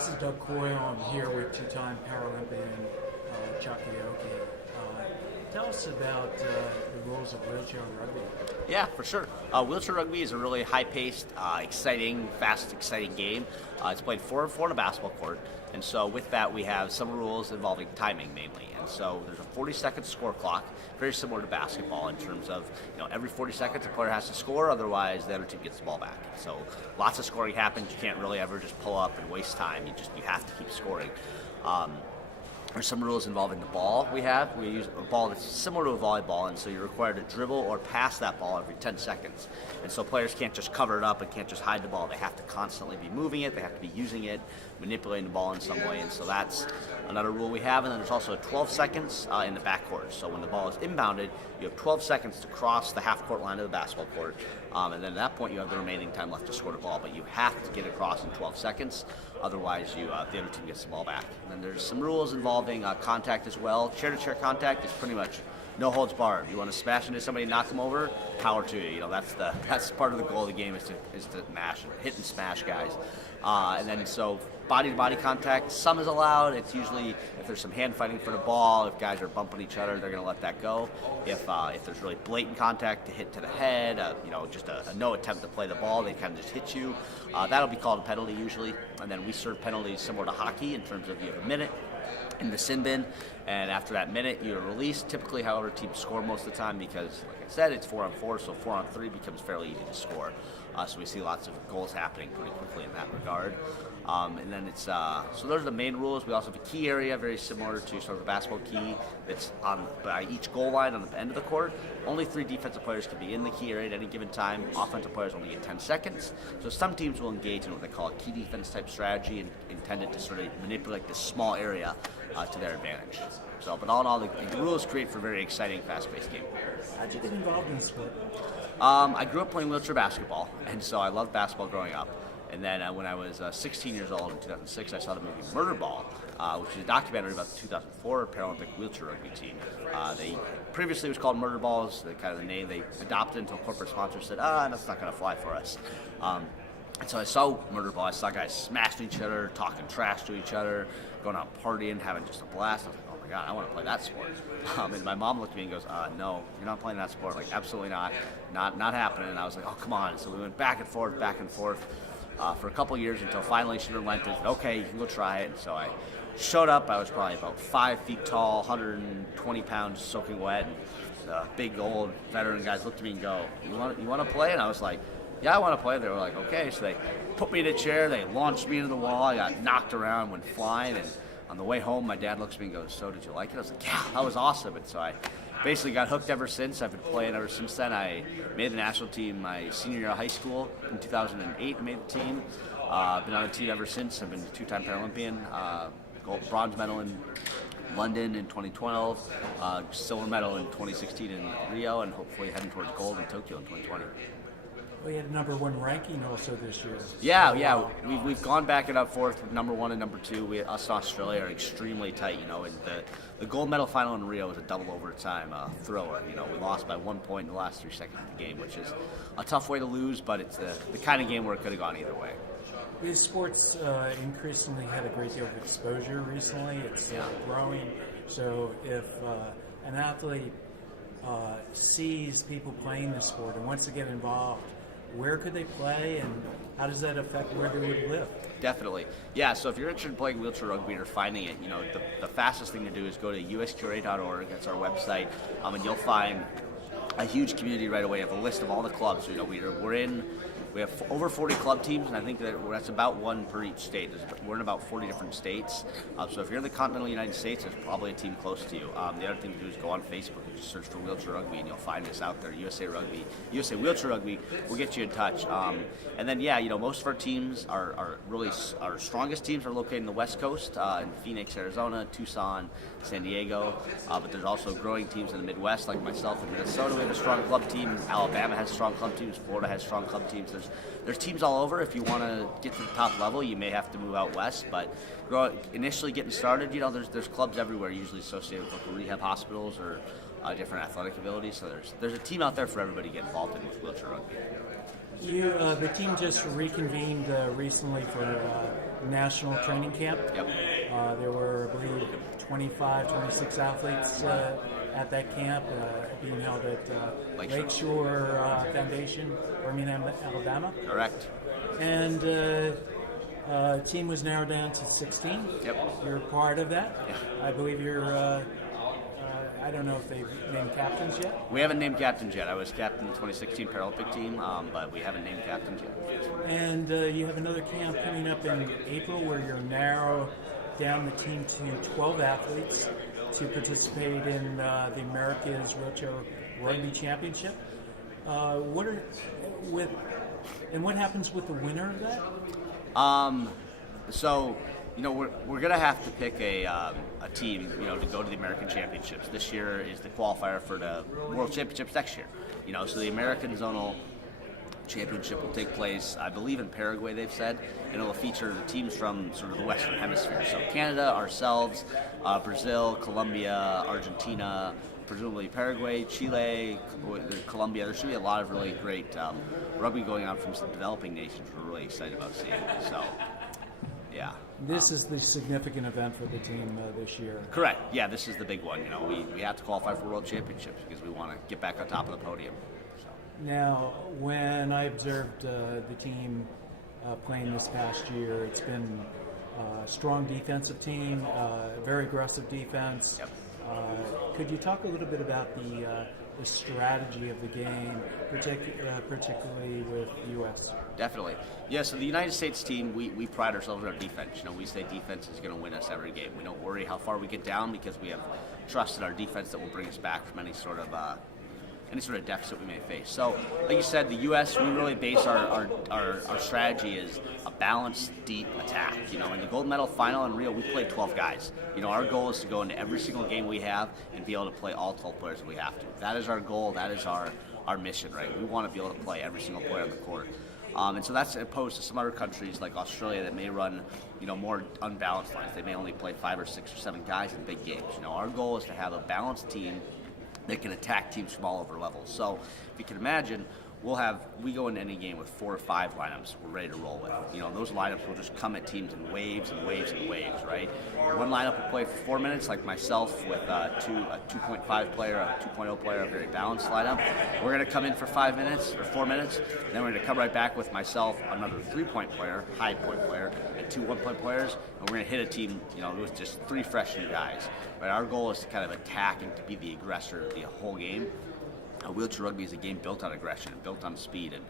This is Doug Coyle. I'm here with two-time Paralympian Aoki. Tell us about the rules of wheelchair rugby. Yeah, for sure. Wheelchair rugby is a really high-paced, exciting, fast, exciting game. It's played 4-on-4 on a basketball court, and so with that we have some rules involving timing mainly. And so there's a 40-second score clock, very similar to basketball in terms of every 40 seconds a player has to score, otherwise the other team gets the ball back. So lots of scoring happens. You can't really ever just pull up and waste time. You have to keep scoring. There's some rules involving the ball we have. We use a ball that's similar to a volleyball, and so you're required to dribble or pass that ball every 10 seconds. And so players can't just cover it up and can't just hide the ball. They have to constantly be moving it. They have to be using it, manipulating the ball in some way. And so that's another rule we have. And then there's also 12 seconds in the backcourt. So when the ball is inbounded, you have 12 seconds to cross the half-court line of the basketball court. And then at that point, you have the remaining time left to score the ball. But you have to get across in 12 seconds. Otherwise, the other team gets the ball back. And then there's some rules involving contact as well. Chair-to-chair contact is pretty much no holds barred. You want to smash into somebody, knock them over, power to you. That's part of the goal of the game is to hit and smash guys. And then so body-to-body contact, some is allowed. It's usually if there's some hand fighting for the ball, if guys are bumping each other, they're going to let that go. If there's really blatant contact, to hit to the head, just a no attempt to play the ball, they kind of just hit you. That'll be called a penalty usually. And then we serve penalties similar to hockey in terms of you have a minute in the sin bin, and after that minute you're released. Typically, however, teams score most of the time because, like I said, it's 4-on-4, so 4-on-3 becomes fairly easy to score. So we see lots of goals happening pretty quickly in that regard. And then it's so those are the main rules. We also have a key area very similar to sort of a basketball key that's on by each goal line on the end of the court. Only 3 defensive players can be in the key area at any given time. Offensive players only get 10 seconds. So some teams will engage in what they call a key defense type strategy and intended to sort of manipulate this small area to their advantage. So, but all in all, the rules create for a very exciting, fast-paced game. How'd you get involved in the sport? I grew up playing wheelchair basketball, and so I loved basketball growing up. And then when I was 16 years old in 2006, I saw the movie Murder Ball, which is a documentary about the 2004 Paralympic wheelchair rugby team. They previously it was called Murder Balls, the kind of the name they adopted until corporate sponsors said, that's not going to fly for us. And so I saw Murder Ball. I saw guys smashing each other, talking trash to each other, going out partying, having just a blast. I was like, oh my God, I want to play that sport. And my mom looked at me and goes, no, you're not playing that sport. Like, absolutely not happening. And I was like, oh, come on. So we went back and forth, for a couple years until finally she relented. Okay, you can go try it. And so I showed up. I was probably about 5 feet tall, 120 pounds, soaking wet. And the big old veteran guys looked at me and go, you want to play? And I was like, yeah, I want to play. They were like, okay. So they put me in a chair. They launched me into the wall. I got knocked around, went flying. And on the way home, my dad looks at me and goes, so did you like it? I was like, yeah, that was awesome. And so I basically got hooked ever since. I've been playing ever since then. I made the national team my senior year of high school. In 2008, I made the team. I've been on the team ever since. I've been a 2-time Paralympian, bronze medal in London in 2012, silver medal in 2016 in Rio, and hopefully heading towards gold in Tokyo in 2020. We had a number 1 ranking also this year. Yeah. We've gone back and forth with number 1 and number 2. Us and Australia are extremely tight. And the gold medal final in Rio was a double overtime thriller. We lost by 1 point in the last 3 seconds of the game, which is a tough way to lose, but it's the kind of game where it could have gone either way. These sports increasingly had a great deal of exposure recently. It's growing. So if an athlete sees people playing the sport and wants to get involved, where could they play, and how does that affect where they would live? Definitely. Yeah, so if you're interested in playing wheelchair rugby or finding it, the fastest thing to do is go to usqa.org. That's our website, and you'll find a huge community right away of a list of all the clubs. We have over 40 club teams, and I think that's about 1 per each state. We're in about 40 different states. So if you're in the continental United States, there's probably a team close to you. The other thing to do is go on Facebook and just search for wheelchair rugby, and you'll find us out there. USA Rugby, USA Wheelchair Rugby will get you in touch. And then, most of our teams our strongest teams are located in the West Coast, in Phoenix, Arizona, Tucson, San Diego. But there's also growing teams in the Midwest, like myself in Minnesota. We have a strong club team. Alabama has strong club teams. Florida has strong club teams. There's teams all over. If you want to get to the top level, you may have to move out west. But initially getting started, there's clubs everywhere, usually associated with local rehab hospitals or different athletic abilities. So there's a team out there for everybody to get involved in with wheelchair rugby. The team just reconvened recently for national training camp. Yep. There were, I believe, 25, 26 athletes at that camp, being held at Lakeshore Foundation, Birmingham, Alabama. Correct. And team was narrowed down to 16. Yep. You're part of that. Yeah. I believe you're. I don't know if they've named captains yet. We haven't named captains yet. I was captain of the 2016 Paralympic team, but we haven't named captains yet. And you have another camp coming up in April where you're narrow down the team to 12 athletes to participate in the America's Wheelchair Rugby Championship. What happens with the winner of that? So, we're going to have to pick a team, to go to the American Championships. This year is the qualifier for the World Championships next year. So the American Zonal Championship will take place, I believe, in Paraguay, they've said, and it'll feature the teams from sort of the Western Hemisphere. So Canada, ourselves, Brazil, Colombia, Argentina, presumably Paraguay, Chile, Colombia. There should be a lot of really great rugby going on from some developing nations we're really excited about seeing. So, yeah. This is the significant event for the team this year. Correct. Yeah, this is the big one. We have to qualify for World Championships because we want to get back on top of the podium. So. Now, when I observed the team playing this past year, it's been a strong defensive team, very aggressive defense. Yep. Could you talk a little bit about the strategy of the game, particularly with the U.S.? Definitely. Yeah, so the United States team, we pride ourselves on our defense. We say defense is going to win us every game. We don't worry how far we get down because we have trust in our defense that will bring us back from any sort of deficit we may face. So, like you said, the U.S., we really base our strategy is a balanced, deep attack. In the gold medal final in Rio, we played 12 guys. Our goal is to go into every single game we have and be able to play all 12 players if we have to. That is our goal. That is our mission, right? We want to be able to play every single player on the court. And so that's opposed to some other countries like Australia that may run, more unbalanced lines. They may only play 5 or 6 or 7 guys in big games. Our goal is to have a balanced team that can attack teams from all over levels. So if you can imagine, we go into any game with 4 or 5 lineups we're ready to roll with. Those lineups will just come at teams in waves and waves and waves, right? One lineup will play for 4 minutes, like myself with a 2.5 player, a 2.0 player, a very balanced lineup. We're going to come in for 5 minutes or 4 minutes, and then we're going to come right back with myself, another 3-point player, high point player, and 2 1-point players, and we're going to hit a team, with just 3 fresh new guys. Right? Our goal is to kind of attack and to be the aggressor the whole game. Wheelchair rugby is a game built on aggression, built on speed, and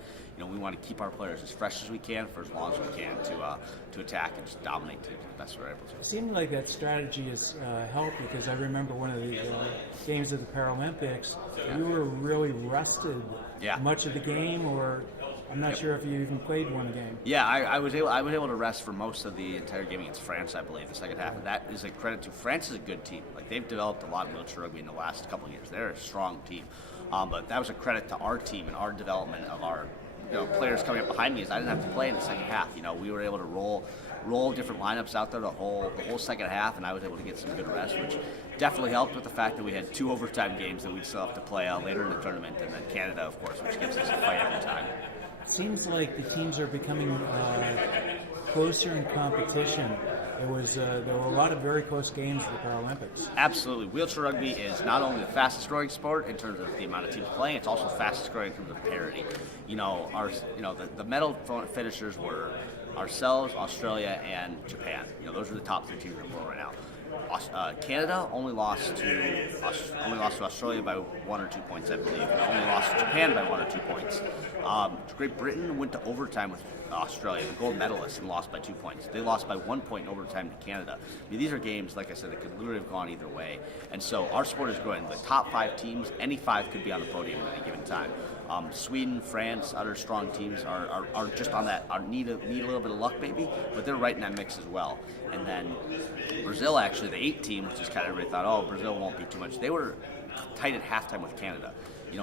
we want to keep our players as fresh as we can for as long as we can to attack and just dominate teams as best we're able to. It seemed like that strategy has helped because I remember one of the games of the Paralympics, you were really rested much of the game, or I'm not sure if you even played one game. Yeah, I was able to rest for most of the entire game against France, I believe, the second half. And that is a credit to France is a good team. Like, they've developed a lot of wheelchair rugby in the last couple of years. They're a strong team. But that was a credit to our team and our development of our players coming up behind me. As I didn't have to play in the second half. We were able to roll different lineups out there the whole second half, and I was able to get some good rest, which definitely helped with the fact that we had 2 overtime games that we'd still have to play later in the tournament, and then Canada, of course, which gives us a fight every time. Seems like the teams are becoming closer in competition. There were a lot of very close games at the Paralympics. Absolutely. Wheelchair rugby is not only the fastest growing sport in terms of the amount of teams playing, it's also fastest growing in terms of parity. The medal finishers were ourselves, Australia, and Japan. Those are the top 3 teams in the world right now. Canada only lost to Australia by 1 or 2 points, I believe, and only lost to Japan by 1 or 2 points. Great Britain went to overtime with Australia, the gold medalists, and lost by 2 points. They lost by 1 point in overtime to Canada. These are games, like I said, that could literally have gone either way. And so our sport is growing. The top 5 teams, any 5 could be on the podium at any given time. Sweden, France, other strong teams are just on that, need a little bit of luck maybe, but they're right in that mix as well. And then Brazil, actually, the 8 team, which is kind of everybody thought, Brazil won't be too much. They were tight at halftime with Canada.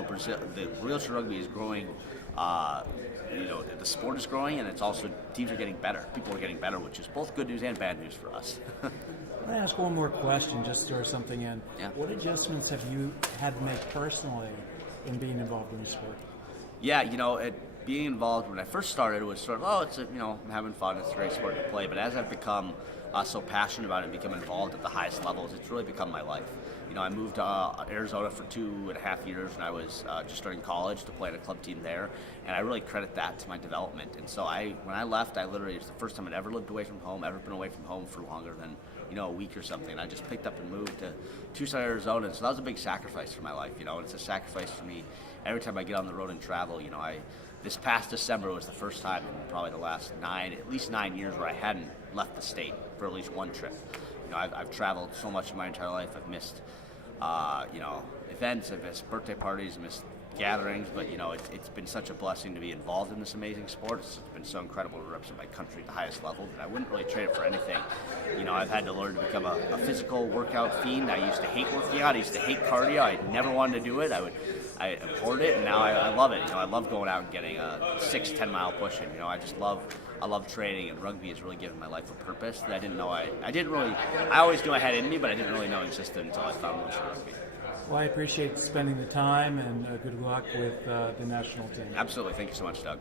Brazil, the wheelchair rugby is growing. The sport is growing, and it's also teams are getting better. People are getting better, which is both good news and bad news for us. Can I ask one more question, just to throw something in? Yeah. What adjustments have you had to make personally in being involved in the sport? Yeah, being involved when I first started was sort of, oh, it's I'm having fun, it's a great sport to play. But as I've become so passionate about it and become involved at the highest levels, it's really become my life. I moved to Arizona for 2.5 years when I was just starting college to play on a club team there, and I really credit that to my development. And so when I left, it was the first time I'd ever lived away from home, ever been away from home for longer than a week or something. I just picked up and moved to Tucson, Arizona, and so that was a big sacrifice for my life. And it's a sacrifice for me every time I get on the road and travel. This past December was the first time in probably the last at least 9 years where I hadn't left the state for at least one trip. I've traveled so much in my entire life. I've missed events, I've missed birthday parties, I've missed gatherings, but it's been such a blessing to be involved in this amazing sport. It's been so incredible to represent my country at the highest level that I wouldn't really trade it for anything. I've had to learn to become a physical workout fiend. I used to hate working out. I used to hate cardio. I never wanted to do it. I abhorred it, and now I love it. I love going out and getting a 6-10 mile push in. I love training, and rugby has really given my life a purpose that I didn't know I always knew I had in me, but I didn't really know existed until I found Wilshire Rugby. Well, I appreciate spending the time, and good luck with the national team. Absolutely. Thank you so much, Doug.